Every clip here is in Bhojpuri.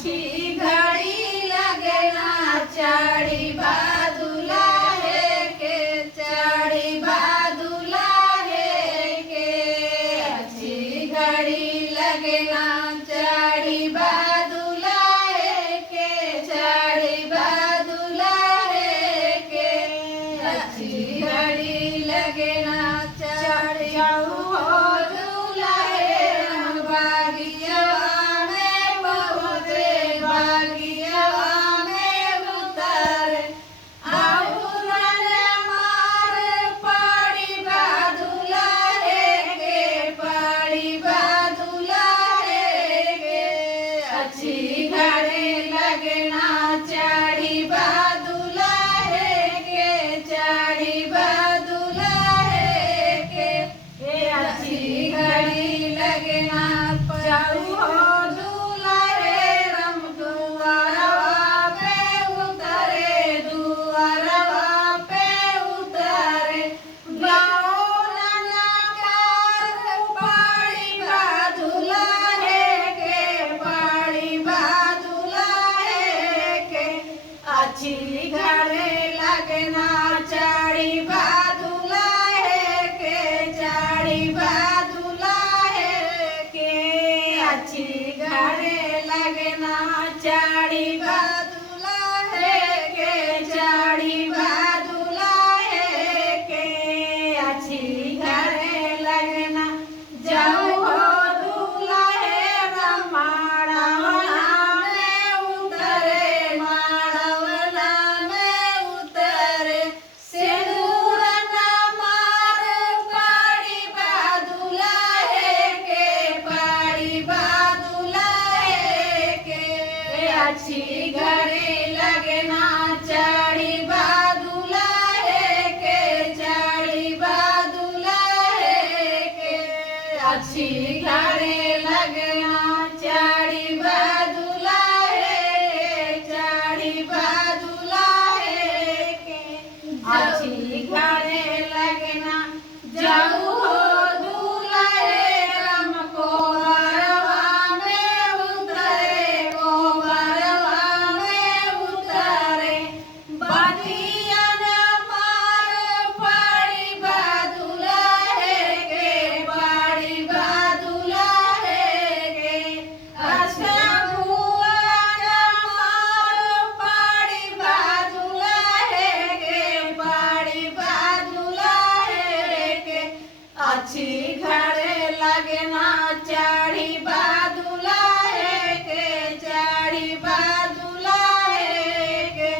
अच्छी घड़ी लगे ना चाड़ी बादुला है के चाड़ी बादुला है के अच्छी घड़ी लगे ना चाड़ी बादुला है के चाड़ी बादुला है के अच्छी घड़ी लगे ना चाड़ी बादुला है बागिया अच्छी घड़ी लगना चाड़ी बादुला है के चाड़ी बादुला है के अच्छी घड़ी लगना जाऊ हो दूल्हा है रम दुआरवा पे उतरे दुआरवा पे उतरे गाओ ननकार पाड़ी बादुला है के पाड़ी बादुला है के अच्छी घड़ी लगना चाड़ी बादुला है के चाड़ी बादुला है के अच्छी घड़ी लगना चाड़ी बादुला है के चाड़ी बादुला है के अच्छी घड़ी लगना जाऊ हो दूल्हा है माड़वना में उतरे माड़वना में उतरे सिंदूर न मार पाड़ी बादुला है के पाड़ी बादुला है के अच्छी घड़ी लगना चाड़ी बादुला है के चाड़ी बादुला है के अच्छी घड़ी लगना चाड़ी बादुला है चाड़ी बादुला है के अच्छी घड़ी लगना जाऊ हो दूल्हा है रम को बरवा में उतरे को बरवा में उतरे बतिया न मार पाड़ी बादुला है के पाड़ी बादुला है के अच्छा हुआ न मार पाड़ी बादुला है के पाड़ी बादुला है के अच्छी घड़ी लगना चाड़ी बादुला है के चाड़ी बादुला है के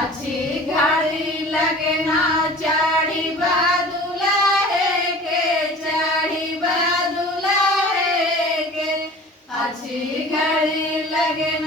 अच्छी घड़ी लगना चाड़ी बादुला है के चाड़ी बादुला है के अच्छी घड़ी लगना